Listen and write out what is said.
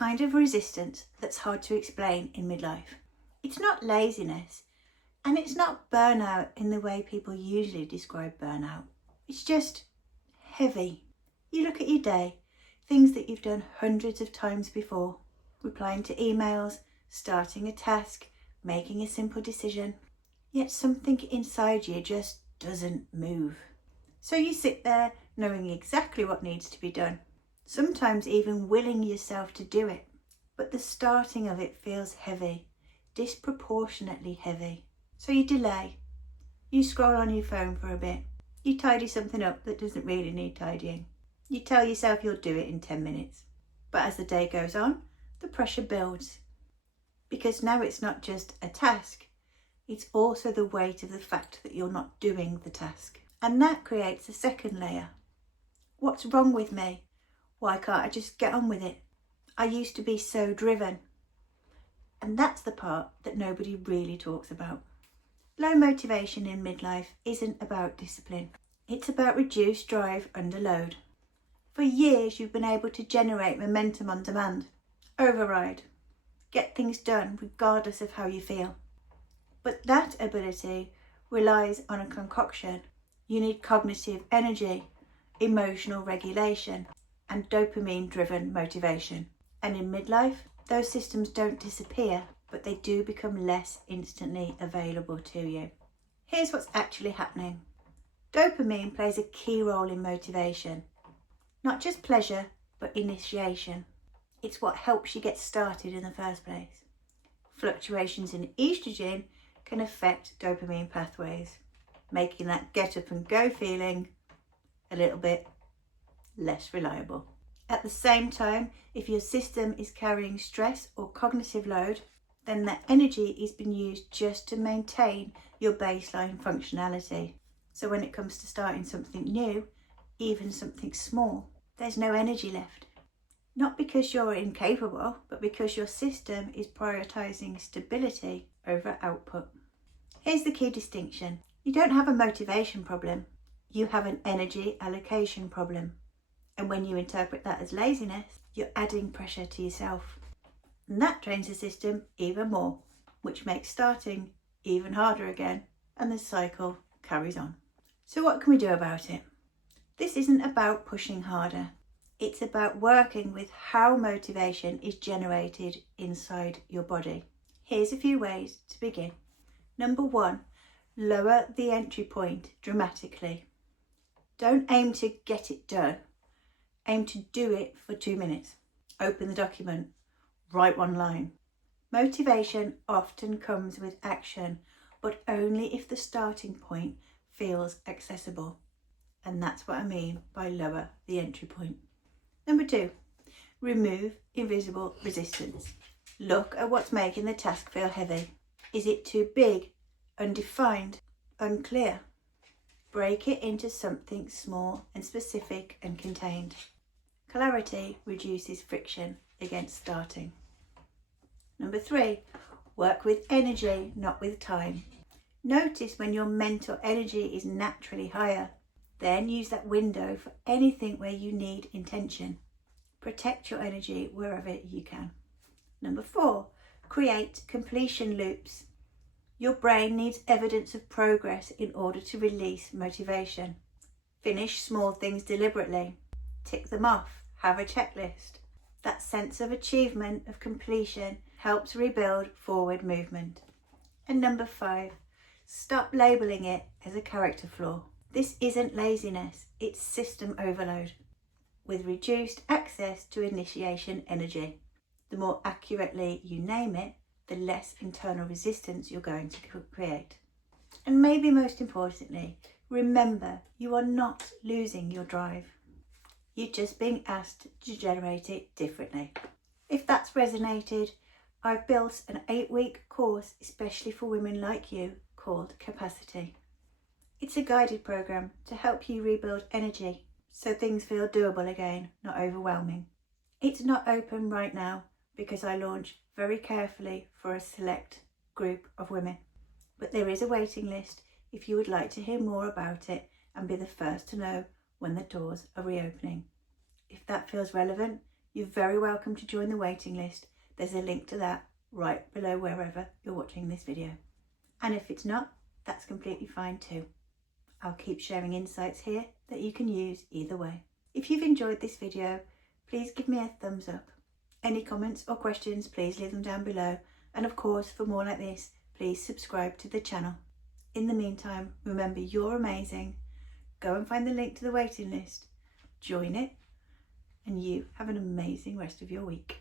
kind of resistance that's hard to explain in midlife. It's not laziness, and it's not burnout in the way people usually describe burnout. It's just heavy. You look at your day, things that you've done hundreds of times before, replying to emails, starting a task, making a simple decision, yet something inside you just doesn't move. So you sit there knowing exactly what needs to be done, sometimes even willing yourself to do it, but the starting of it feels heavy, disproportionately heavy. So you delay, you scroll on your phone for a bit, you tidy something up that doesn't really need tidying. You tell yourself you'll do it in 10 minutes. But as the day goes on, the pressure builds. Because now it's not just a task, it's also the weight of the fact that you're not doing the task. And that creates a second layer. What's wrong with me? Why can't I just get on with it? I used to be so driven. And that's the part that nobody really talks about. Low motivation in midlife isn't about discipline. It's about reduced drive under load. For years, you've been able to generate momentum on demand, override, get things done regardless of how you feel. But that ability relies on a concoction. You need cognitive energy, emotional regulation, and dopamine-driven motivation. And in midlife, those systems don't disappear, but they do become less instantly available to you. Here's what's actually happening. Dopamine plays a key role in motivation. Not just pleasure, but initiation. It's what helps you get started in the first place. Fluctuations in estrogen can affect dopamine pathways, making that get up and go feeling a little bit less reliable. At the same time, if your system is carrying stress or cognitive load, then that energy is being used just to maintain your baseline functionality. So when it comes to starting something new, even something small, there's no energy left. Not because you're incapable, but because your system is prioritizing stability over output. Here's the key distinction. You don't have a motivation problem. You have an energy allocation problem. And when you interpret that as laziness, you're adding pressure to yourself. And that drains the system even more, which makes starting even harder again, and the cycle carries on. So what can we do about it? This isn't about pushing harder. It's about working with how motivation is generated inside your body. Here's a few ways to begin. Number 1, lower the entry point dramatically. Don't aim to get it done. Aim to do it for 2 minutes. Open the document. Write 1 line. Motivation often comes with action, but only if the starting point feels accessible. And that's what I mean by lower the entry point. Number 2, remove invisible resistance. Look at what's making the task feel heavy. Is it too big, undefined, unclear? Break it into something small and specific and contained. Clarity reduces friction against starting. Number 3, work with energy, not with time. Notice when your mental energy is naturally higher. Then use that window for anything where you need intention. Protect your energy wherever you can. Number 4, create completion loops. Your brain needs evidence of progress in order to release motivation. Finish small things deliberately. Tick them off. Have a checklist. That sense of achievement, of completion, helps rebuild forward movement. And number 5, stop labelling it as a character flaw. This isn't laziness, it's system overload, with reduced access to initiation energy. The more accurately you name it, the less internal resistance you're going to create. And maybe most importantly, remember you are not losing your drive. You're just being asked to generate it differently. If that's resonated, I've built an 8-week course especially for women like you called Capacity. It's a guided program to help you rebuild energy so things feel doable again, not overwhelming. It's not open right now because I launch very carefully for a select group of women. But there is a waiting list if you would like to hear more about it and be the first to know when the doors are reopening. If that feels relevant, you're very welcome to join the waiting list. There's a link to that right below wherever you're watching this video. And if it's not, that's completely fine too. I'll keep sharing insights here that you can use either way. If you've enjoyed this video, please give me a thumbs up. Any comments or questions, please leave them down below. And of course, for more like this, please subscribe to the channel. In the meantime, remember you're amazing. Go and find the link to the waiting list, join it, and you have an amazing rest of your week.